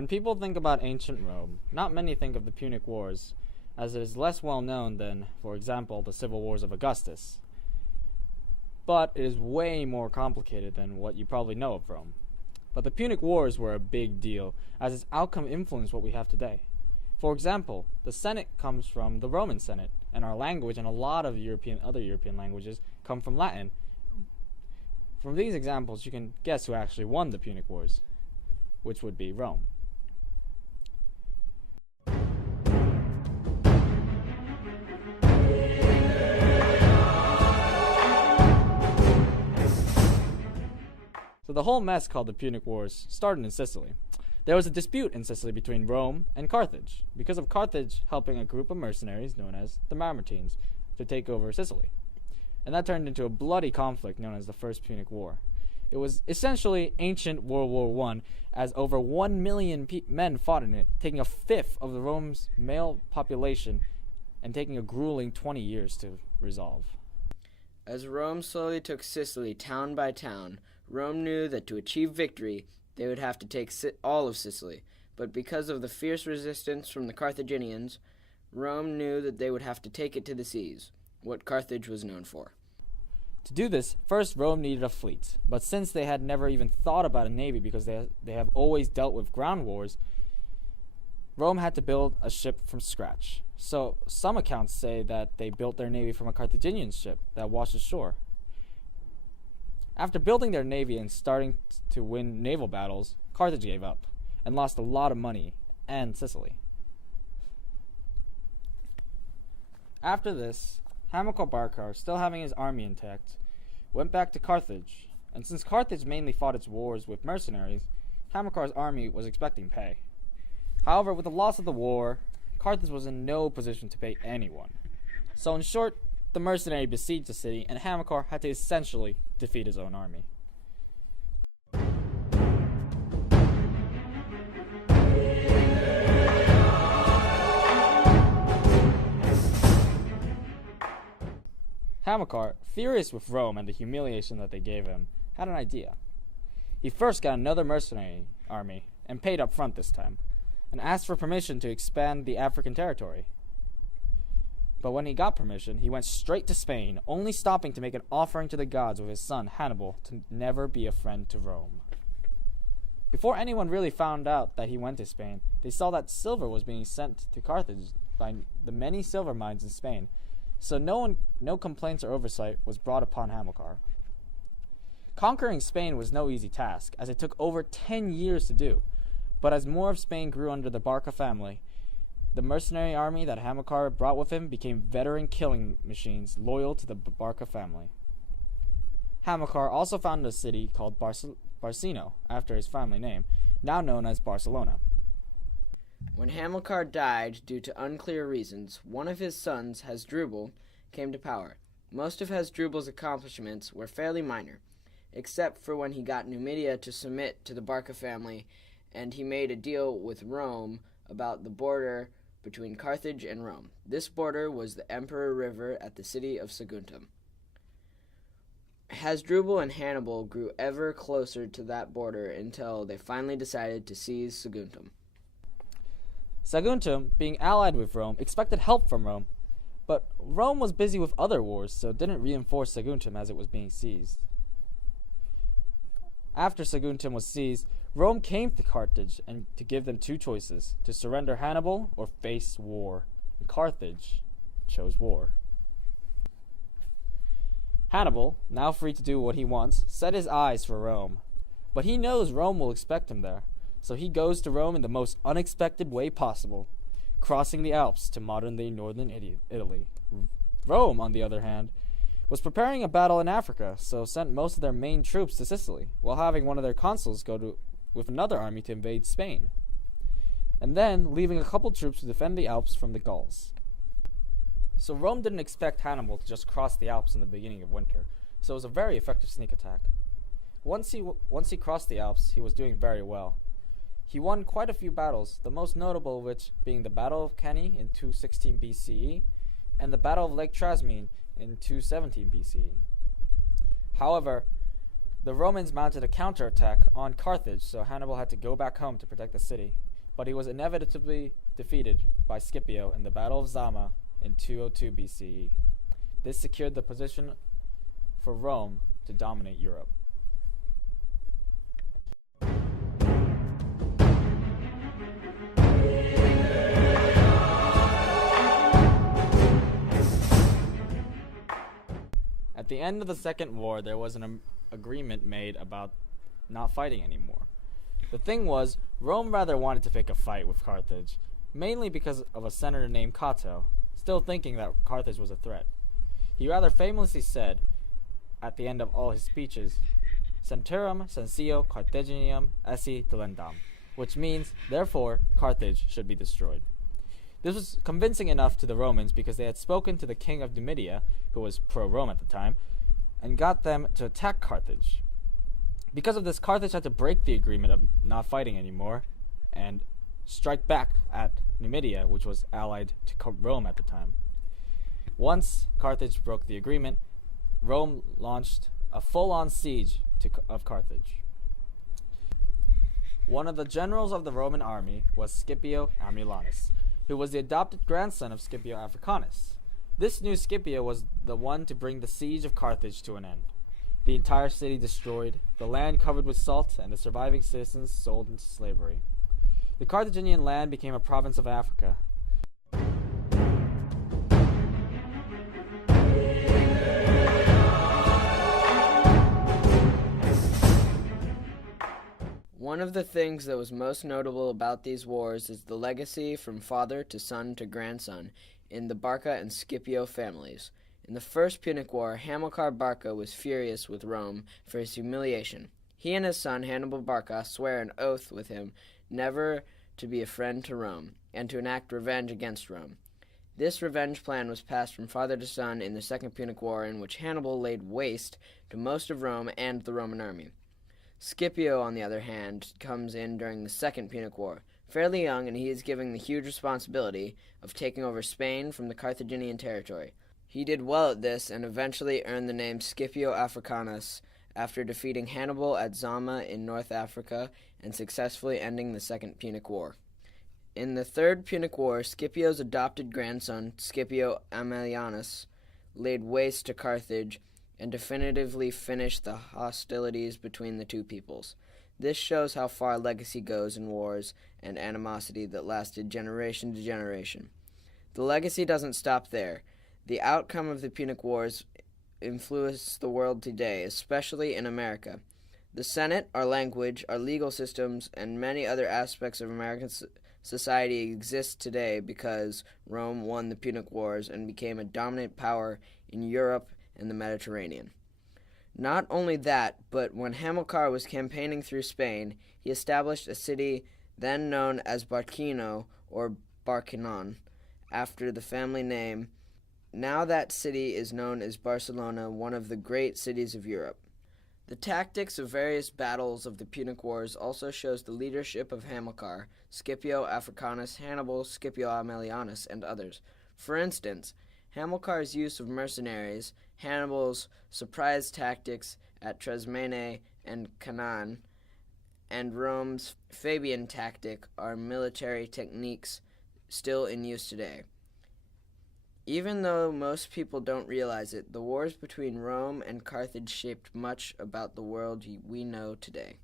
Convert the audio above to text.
When people think about ancient Rome, not many think of the Punic Wars, as it is less well known than, for example, the civil wars of Augustus. But it is way more complicated than what you probably know of Rome. But the Punic Wars were a big deal, as its outcome influenced what we have today. For example, the Senate comes from the Roman Senate, and our language and a lot of other European languages come from Latin. From these examples, you can guess who actually won the Punic Wars, which would be Rome. So the whole mess called the Punic Wars started in Sicily. There was a dispute in Sicily between Rome and Carthage, because of Carthage helping a group of mercenaries known as the Mamertines to take over Sicily. And that turned into a bloody conflict known as the First Punic War. It was essentially ancient World War I, as over 1 million men fought in it, taking a fifth of the Rome's male population and taking a grueling 20 years to resolve. As Rome slowly took Sicily town by town, Rome knew that to achieve victory, they would have to take all of Sicily. But because of the fierce resistance from the Carthaginians, Rome knew that they would have to take it to the seas, what Carthage was known for. To do this, first Rome needed a fleet, but since they had never even thought about a navy because they have always dealt with ground wars, Rome had to build a ship from scratch. So some accounts say that they built their navy from a Carthaginian ship that washed ashore. After building their navy and starting to win naval battles, Carthage gave up and lost a lot of money and Sicily. After this, Hamilcar Barca, still having his army intact, went back to Carthage, and since Carthage mainly fought its wars with mercenaries, Hamilcar's army was expecting pay. However, with the loss of the war, Carthage was in no position to pay anyone. So in short, the mercenary besieged the city, and Hamilcar had to essentially defeat his own army. Hamilcar, furious with Rome and the humiliation that they gave him, had an idea. He first got another mercenary army, and paid up front this time, and asked for permission to expand the African territory. But when he got permission, he went straight to Spain, only stopping to make an offering to the gods with his son Hannibal to never be a friend to Rome. Before anyone really found out that he went to Spain, they saw that silver was being sent to Carthage by the many silver mines in Spain, so no complaints or oversight was brought upon Hamilcar. Conquering Spain was no easy task, as it took over 10 years to do, but as more of Spain grew under the Barca family, the mercenary army that Hamilcar brought with him became veteran killing machines loyal to the Barca family. Hamilcar also founded a city called Barcino, after his family name, now known as Barcelona. When Hamilcar died due to unclear reasons, one of his sons, Hasdrubal, came to power. Most of Hasdrubal's accomplishments were fairly minor, except for when he got Numidia to submit to the Barca family, and he made a deal with Rome about the border between Carthage and Rome. This border was the Emperor River at the city of Saguntum. Hasdrubal and Hannibal grew ever closer to that border until they finally decided to seize Saguntum. Saguntum, being allied with Rome, expected help from Rome, but Rome was busy with other wars, so didn't reinforce Saguntum as it was being seized. After Saguntum was seized, Rome came to Carthage and to give them two choices, to surrender Hannibal or face war. And Carthage chose war. Hannibal, now free to do what he wants, set his eyes for Rome. But he knows Rome will expect him there, so he goes to Rome in the most unexpected way possible, crossing the Alps to modern-day northern Italy. Rome, on the other hand, was preparing a battle in Africa, so sent most of their main troops to Sicily, while having one of their consuls go with another army to invade Spain, and then leaving a couple troops to defend the Alps from the Gauls. So Rome didn't expect Hannibal to just cross the Alps in the beginning of winter, so it was a very effective sneak attack. Once he crossed the Alps, he was doing very well. He won quite a few battles, the most notable of which being the Battle of Cannae in 216 BCE and the Battle of Lake Trasimene in 217 BCE. However, the Romans mounted a counterattack on Carthage, so Hannibal had to go back home to protect the city. but he was inevitably defeated by Scipio in the Battle of Zama in 202 BCE. This secured the position for Rome to dominate Europe. At the end of the Second War, there was an agreement made about not fighting anymore. The thing was, Rome rather wanted to pick a fight with Carthage, mainly because of a senator named Cato, still thinking that Carthage was a threat. He rather famously said, at the end of all his speeches, Centurum censeo Carthaginium esse delendam, which means, therefore, Carthage should be destroyed. This was convincing enough to the Romans because they had spoken to the king of Numidia, who was pro-Rome at the time, and got them to attack Carthage. Because of this, Carthage had to break the agreement of not fighting anymore and strike back at Numidia, which was allied to Rome at the time. Once Carthage broke the agreement, Rome launched a full-on siege of Carthage. One of the generals of the Roman army was Scipio Aemilianus, who was the adopted grandson of Scipio Africanus. This new Scipio was the one to bring the siege of Carthage to an end. The entire city destroyed, the land covered with salt, and the surviving citizens sold into slavery. The Carthaginian land became a province of Africa. One of the things that was most notable about these wars is the legacy from father to son to grandson in the Barca and Scipio families. In the First Punic War, Hamilcar Barca was furious with Rome for his humiliation. He and his son, Hannibal Barca, swear an oath with him never to be a friend to Rome, and to enact revenge against Rome. This revenge plan was passed from father to son in the Second Punic War, in which Hannibal laid waste to most of Rome and the Roman army. Scipio, on the other hand, comes in during the Second Punic War. Fairly young, and he is given the huge responsibility of taking over Spain from the Carthaginian territory. He did well at this and eventually earned the name Scipio Africanus after defeating Hannibal at Zama in North Africa and successfully ending the Second Punic War. In the Third Punic War, Scipio's adopted grandson, Scipio Aemilianus, laid waste to Carthage and definitively finished the hostilities between the two peoples. This shows how far legacy goes in wars and animosity that lasted generation to generation. The legacy doesn't stop there. The outcome of the Punic Wars influenced the world today, especially in America. The Senate, our language, our legal systems, and many other aspects of American society exist today because Rome won the Punic Wars and became a dominant power in Europe and the Mediterranean. Not only that, but when Hamilcar was campaigning through Spain, he established a city then known as Barquino or Barquinon, after the family name. Now that city is known as Barcelona, one of the great cities of Europe. The tactics of various battles of the Punic Wars also shows the leadership of Hamilcar, Scipio Africanus, Hannibal, Scipio Aemilianus, and others. For instance, Hamilcar's use of mercenaries, Hannibal's surprise tactics at Tresmene and Canaan, and Rome's Fabian tactic are military techniques still in use today. Even though most people don't realize it, the wars between Rome and Carthage shaped much about the world we know today.